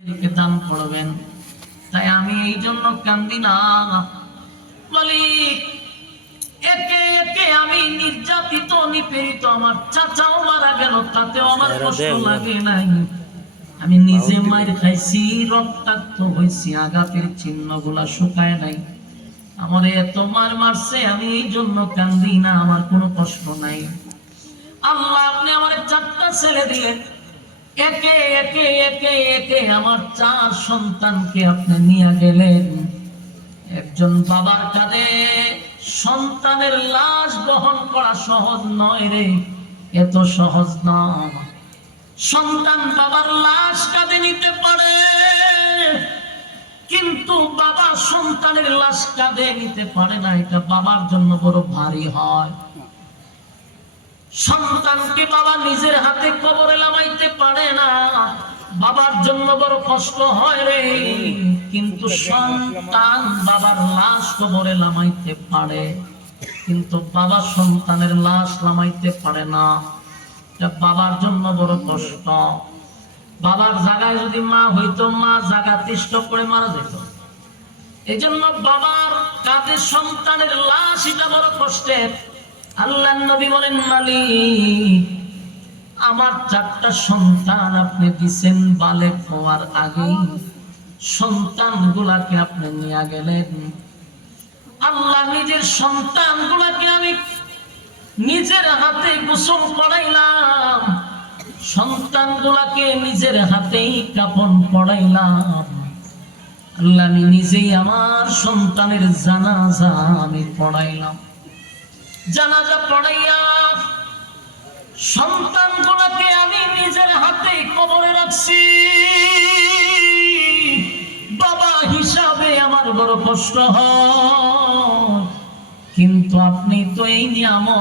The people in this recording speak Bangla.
দান করবেন। তাই আমি এই জন্য কান্দি না মালিক। একে একে আমি নির্যাতিত নিপীড়িত, আমার চাচাও মারা গেল, তাতেও আমার কষ্ট লাগে নাই। আমি নিজে মার খাইছি, রক্তাক্ত হয়েছি, আঘাতের চিহ্ন গুলা শুকায় নাই। আমার এত মার মারছে, আমি এই জন্য কান্দি না, আমার কোনো কষ্ট নাই। আল্লাহ আপনি আমার 4টা ছেলে দিলেন, একে একে একে একে আমার 4 সন্তানকে আপনি নিয়ে গেলেন। একজন বাবার কাঁধে সন্তানের লাশ বহন করা সহজ নয় রে, এত সহজ নয়। সন্তান বাবার লাশ কাঁধে নিতে পারে, কিন্তু বাবা সন্তানের লাশ কাঁধে নিতে পারে না, এটা বাবার জন্য বড় ভারী হয়। সন্তানকে বাবা নিজের হাতে কবরে নামাইতে পারে না, বাবার জন্য বড় কষ্ট হয় রে। কিন্তু সন্তান বাবার লাশ কবরে নামাইতে পারে, কিন্তু বাবা সন্তানের লাশ নামাইতে পারে না, এটা বাবার জন্য বড় কষ্ট। বাবার জায়গায় যদি মা হইতো, মা জায়গা তিষ্ট করে মারা যেত। এই জন্য বাবার কাঁধে সন্তানের লাশ, এটা বড় কষ্টের। আল্লাহর নবী বলেন, মালিক আমার 4টা সন্তান আপনি দিছেন, বালেগ হওয়ার আগেই সন্তানগুলাকে আপনি নিয়ে গেলেন। আল্লাহ নিজের সন্তানগুলাকে আমি নিজের হাতে গোসল করাইলাম, সন্তানগুলাকে নিজের হাতেই কাফন পরাইলাম। আল্লাহ আমি নিজেই আমার সন্তানের জানাজা আমি পড়াইলাম। জানাজা পড়াইয়া সন্তানগুলোকে আমি নিজের হাতে কবরে রাখছি। বাবা হিসাবে আমার বড় কষ্ট হয়, কিন্তু আপনি তো এই নিয়ামত